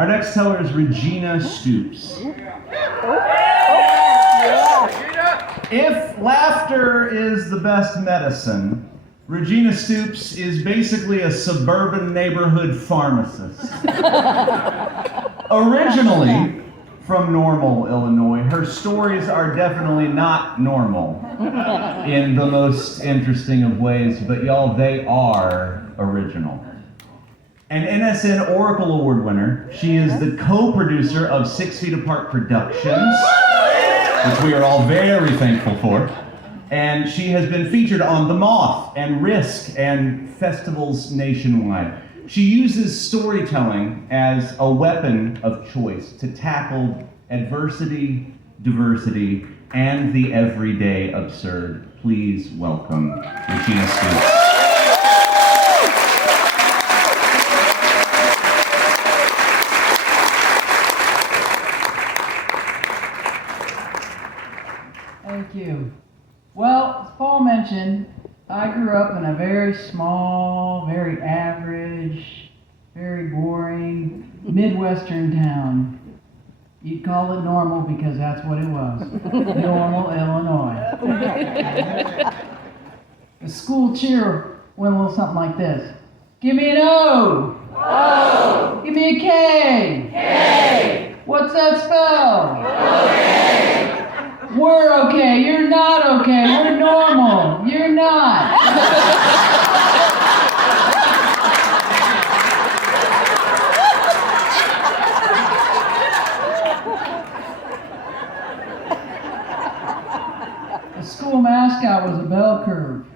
Our next teller is Regina Stoops. If laughter is the best medicine, Regina Stoops is basically a suburban neighborhood pharmacist. Originally from Normal, Illinois, her stories are definitely not normal in the most interesting of ways, but y'all, they are original. An NSN Oracle Award winner, she is the co-producer of 6 Feet Apart Productions, which we are all very thankful for. And she has been featured on The Moth and Risk and festivals nationwide. She uses storytelling as a weapon of choice to tackle adversity, diversity, and the everyday absurd. Please welcome Regina Stoops. Thank you. Well, as Paul mentioned, I grew up in a very small, very average, very boring Midwestern town. You'd call it Normal because that's what it was. Normal, Illinois. The school cheer went a little something like this. Give me an O. O. Give me a K. K. What's that spell? Okay. We're okay. You're not okay. We're normal. You're not. The school mascot was a bell curve.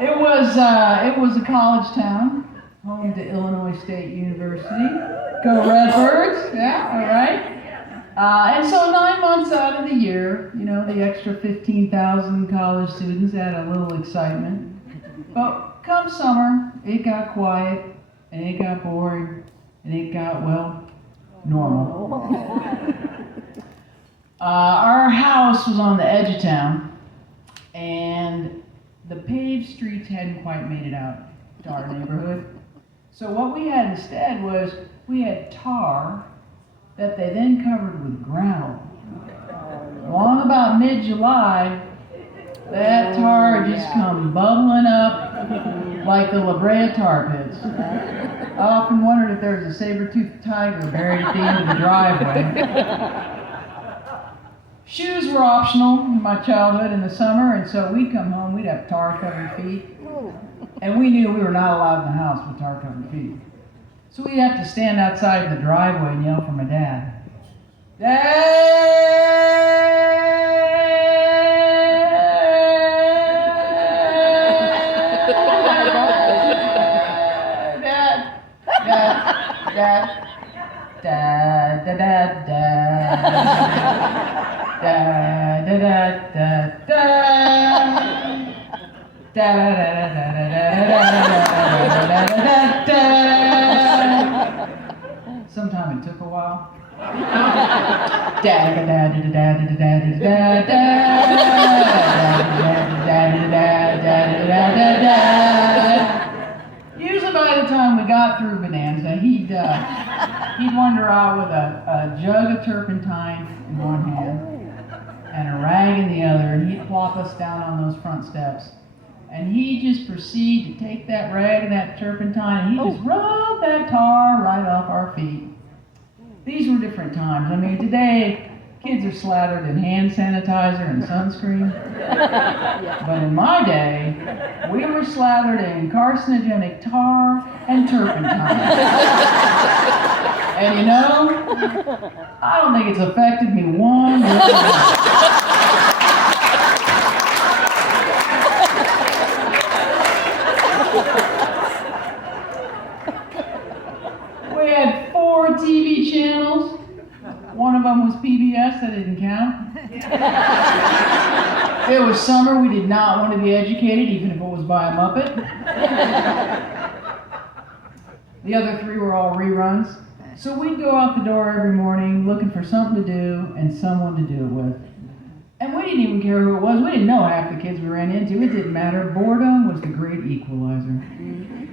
It was a college town, home to Illinois State University. Go Redbirds, yeah, all right. And so 9 months out of the year, you know, the extra 15,000 college students had a little excitement. But come summer, it got quiet, and it got boring, and it got, well, normal. Our house was on the edge of town, and the paved streets hadn't quite made it out to our neighborhood. So what we had instead was we had tar that they then covered with gravel. Along about mid-July, that tar just come bubbling up like the La Brea tar pits. I often wondered if there was a saber-toothed tiger buried at the end of the driveway. Shoes were optional in my childhood in the summer, and so we'd come home, we'd have tar-covered feet. And we knew we were not allowed in the house with tar-covered feet. So we'd have to stand outside in the driveway and yell for my dad. Sometime it took a while. Usually by the time we got through Bonanza, he'd wander out with a jug of turpentine in one hand and a rag in the other, and he'd plop us down on those front steps. And he'd just proceed to take that rag and that turpentine, and he'd just rub that tar right off our feet. These were different times. I mean, today, kids are slathered in hand sanitizer and sunscreen. But in my day, we were slathered in carcinogenic tar and turpentine. And you know, I don't think it's affected me one bit. We had 4 TV channels. One of them was PBS, that didn't count. It was summer, we did not want to be educated, even if it was by a Muppet. The other 3 were all reruns. So we'd go out the door every morning looking for something to do and someone to do it with. And we didn't even care who it was. We didn't know half the kids we ran into. It didn't matter. Boredom was the great equalizer.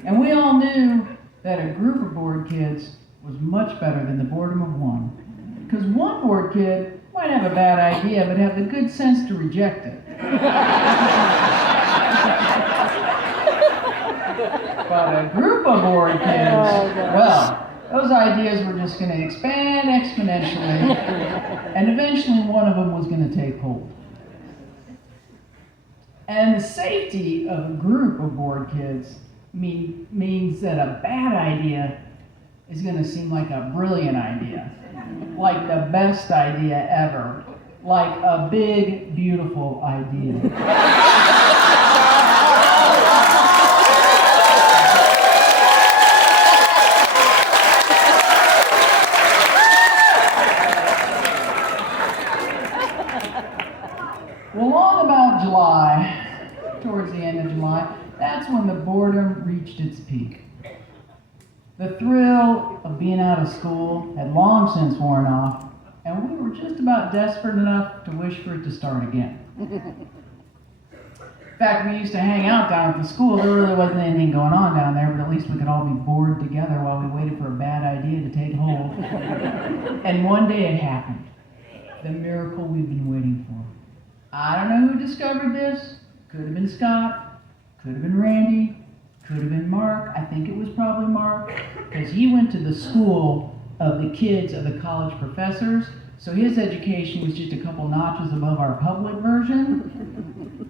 And we all knew that a group of bored kids was much better than the boredom of one. Because one bored kid might have a bad idea, but have the good sense to reject it. But a group of bored kids, well, those ideas were just going to expand exponentially, and eventually one of them was going to take hold. And the safety of a group of bored kids means that a bad idea is going to seem like a brilliant idea, like the best idea ever, like a big, beautiful idea. Well, along about July, towards the end of July, that's when the boredom reached its peak. The thrill of being out of school had long since worn off, and we were just about desperate enough to wish for it to start again. In fact, we used to hang out down at the school. There really wasn't anything going on down there, but at least we could all be bored together while we waited for a bad idea to take hold. And one day it happened. The miracle we've been waiting for. I don't know who discovered this. Could have been Scott. Could have been Randy. Could have been Mark. I think it was probably Mark, because he went to the school of the kids of the college professors, so his education was just a couple notches above our public version.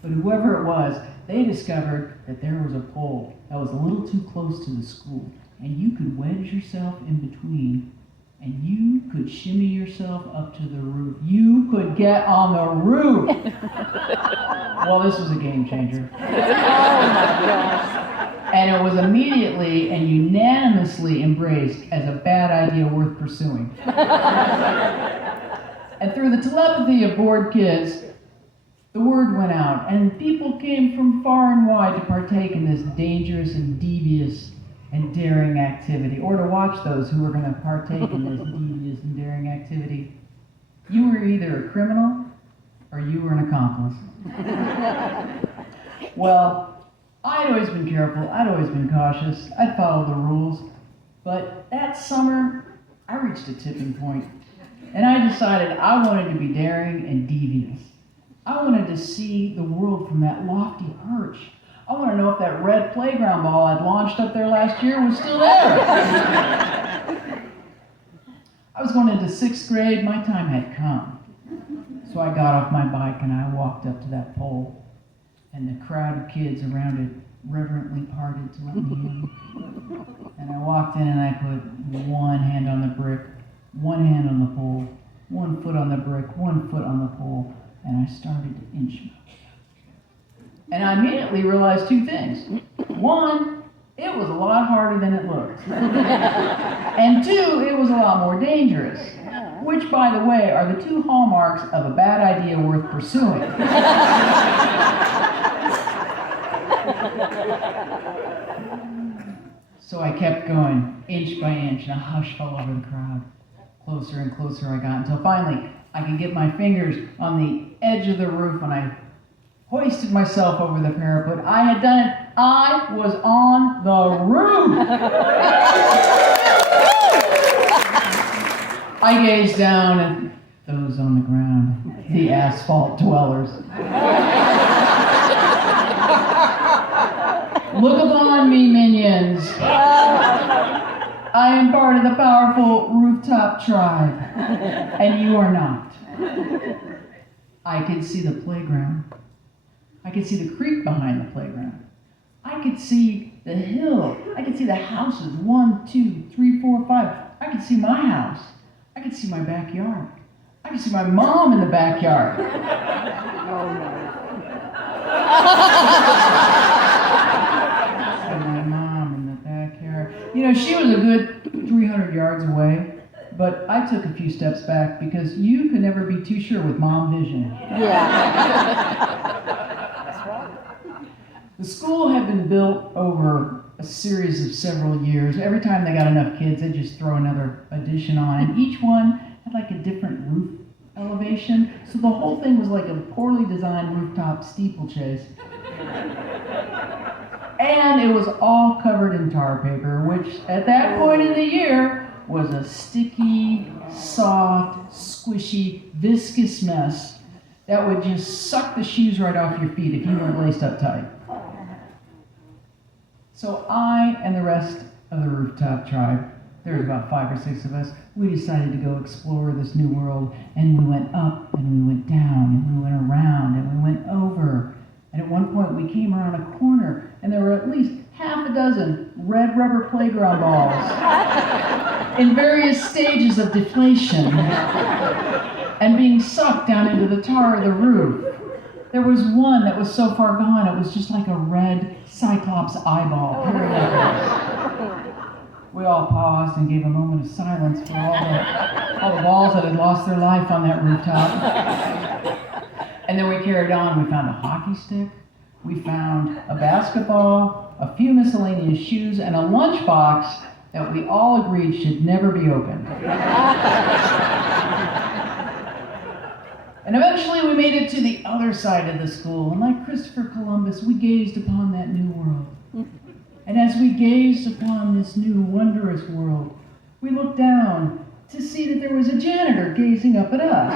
But whoever it was, they discovered that there was a pole that was a little too close to the school, and you could wedge yourself in between, and you could shimmy yourself up to the roof. You could get on the roof. Well, this was a game changer. Oh my gosh. And it was immediately and unanimously embraced as a bad idea worth pursuing. And through the telepathy of bored kids, the word went out, and people came from far and wide to partake in this dangerous and devious and daring activity, or to watch those who were going to partake in this devious and daring activity. You were either a criminal or you were an accomplice. Well, I'd always been careful, I'd always been cautious, I'd followed the rules, but that summer, I reached a tipping point, and I decided I wanted to be daring and devious. I wanted to see the world from that lofty perch. I want to know if that red playground ball I'd launched up there last year was still there. I was going into 6th grade, my time had come. So I got off my bike and I walked up to that pole, and the crowd of kids around it reverently parted to let me in. And I walked in and I put one hand on the brick, one hand on the pole, 1 foot on the brick, 1 foot on the pole, and I started to inch my way up. And I immediately realized 2 things. 1, it was a lot harder than it looked. And 2, it was a lot more dangerous. Which, by the way, are the 2 hallmarks of a bad idea worth pursuing. So I kept going, inch by inch, and a hush fell over the crowd. Closer and closer I got, until finally I could get my fingers on the edge of the roof, and I hoisted myself over the parapet. I had done it. I was on the roof. I gazed down at those on the ground, the asphalt dwellers. Look upon me, minions. I am part of the powerful rooftop tribe, and you are not. I could see the playground. I could see the creek behind the playground. I could see the hill. I could see the houses, 1, 2, 3, 4, 5. I could see my house. I could see my backyard. I could see my mom in the backyard. Oh no. My mom in the backyard. You know, she was a good 300 yards away, but I took a few steps back because you can never be too sure with mom vision. Yeah. The school had been built over a series of several years. Every time they got enough kids, they'd just throw another addition on, and each one had like a different roof elevation. So the whole thing was like a poorly designed rooftop steeplechase. And it was all covered in tar paper, which at that point in the year was a sticky, soft, squishy, viscous mess that would just suck the shoes right off your feet if you weren't laced up tight. So I and the rest of the rooftop tribe, there was about 5 or 6 of us, we decided to go explore this new world, and we went up, and we went down, and we went around, and we went over. And at one point we came around a corner, and there were at least half a dozen red rubber playground balls in various stages of deflation and being sucked down into the tar of the roof. There was one that was so far gone, it was just like a red cyclops eyeball. We all paused and gave a moment of silence for all the balls that had lost their life on that rooftop. And then we carried on. We found a hockey stick. We found a basketball, a few miscellaneous shoes, and a lunchbox that we all agreed should never be opened. And eventually we made it to the other side of the school, and like Christopher Columbus, we gazed upon that new world. And as we gazed upon this new wondrous world, we looked down to see that there was a janitor gazing up at us.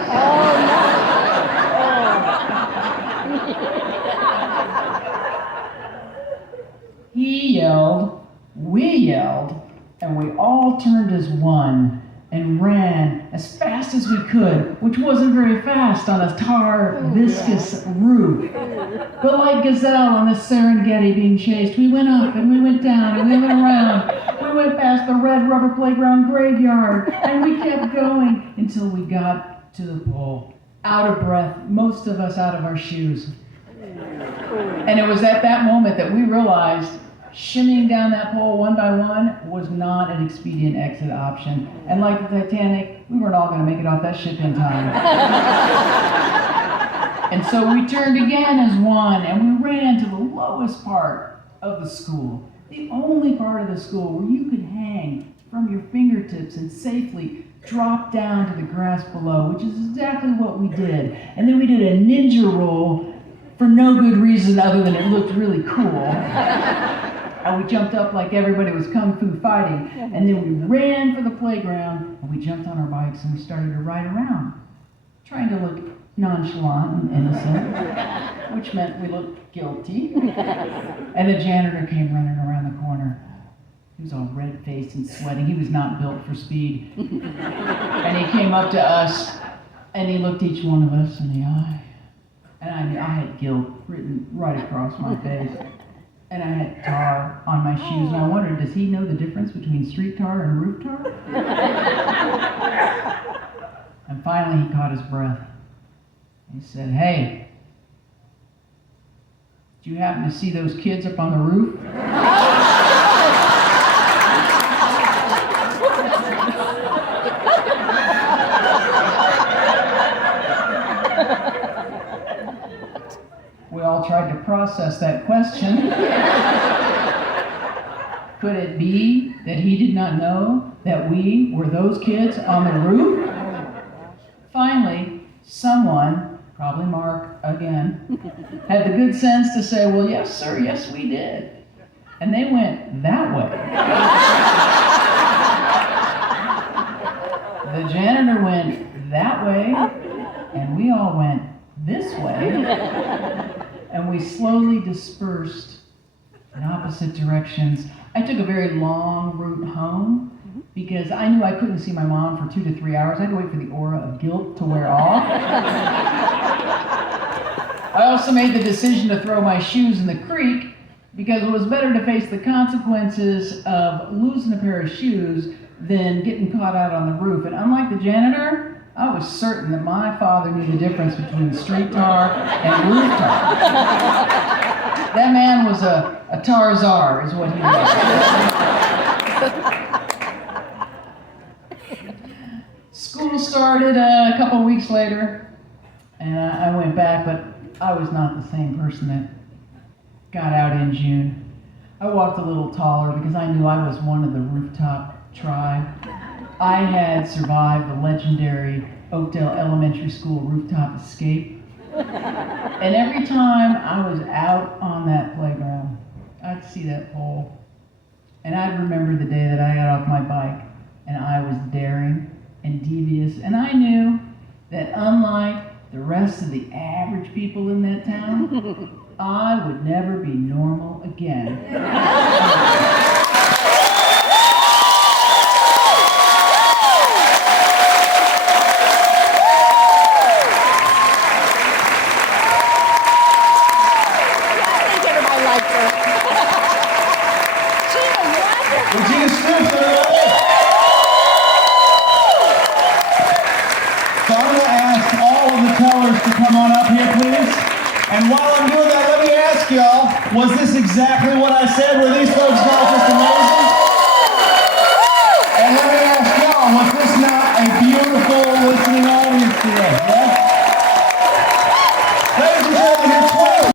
He yelled, we yelled, and we all turned as one and ran as fast as we could, which wasn't very fast on a tar, viscous roof. But like gazelle on the Serengeti being chased, we went up and we went down and we went around. We went past the red rubber playground graveyard, and we kept going until we got to the pole. Out of breath, most of us out of our shoes. And it was at that moment that we realized shimmying down that pole one by one was not an expedient exit option. And like the Titanic, we weren't all going to make it off that ship in time. And so we turned again as one, and we ran to the lowest part of the school. The only part of the school where you could hang from your fingertips and safely drop down to the grass below, which is exactly what we did. And then we did a ninja roll for no good reason other than it looked really cool. And we jumped up like everybody was kung fu fighting. And then we ran for the playground, and we jumped on our bikes and we started to ride around, trying to look nonchalant and innocent, which meant we looked guilty. And the janitor came running around the corner. He was all red-faced and sweating. He was not built for speed. And he came up to us, and he looked each one of us in the eye. And I knew I had guilt written right across my face. And I had tar on my shoes, and I wondered, does he know the difference between street tar and roof tar? And finally he caught his breath. He said, "Hey, did you happen to see those kids up on the roof?" We all tried to process that question. Could it be that he did not know that we were those kids on the roof? Finally, someone, probably Mark again, had the good sense to say, "Well, yes, sir, yes, we did." And they went that way. The janitor went that way, and we all went this way. And we slowly dispersed in opposite directions. I took a very long route home because I knew I couldn't see my mom for 2 to 3 hours. I had to wait for the aura of guilt to wear off. I also made the decision to throw my shoes in the creek because it was better to face the consequences of losing a pair of shoes than getting caught out on the roof. And unlike the janitor, I was certain that my father knew the difference between street tar and roof tar. That man was a tar czar, is what he was. School started a couple weeks later, and I went back, but I was not the same person that got out in June. I walked a little taller because I knew I was one of the rooftop tribe. I had survived the legendary Oakdale Elementary School rooftop escape. And every time I was out on that playground, I'd see that pole. And I'd remember the day that I got off my bike and I was daring and devious. And I knew that unlike the rest of the average people in that town, I would never be normal again. I think everybody liked her. She was wonderful. Regina Stoops, everybody! So I'm going to ask all of the tellers to come on up here, please. And while I'm doing that, let me ask y'all, was this exactly what I said? Were these folks all just amazing? And let me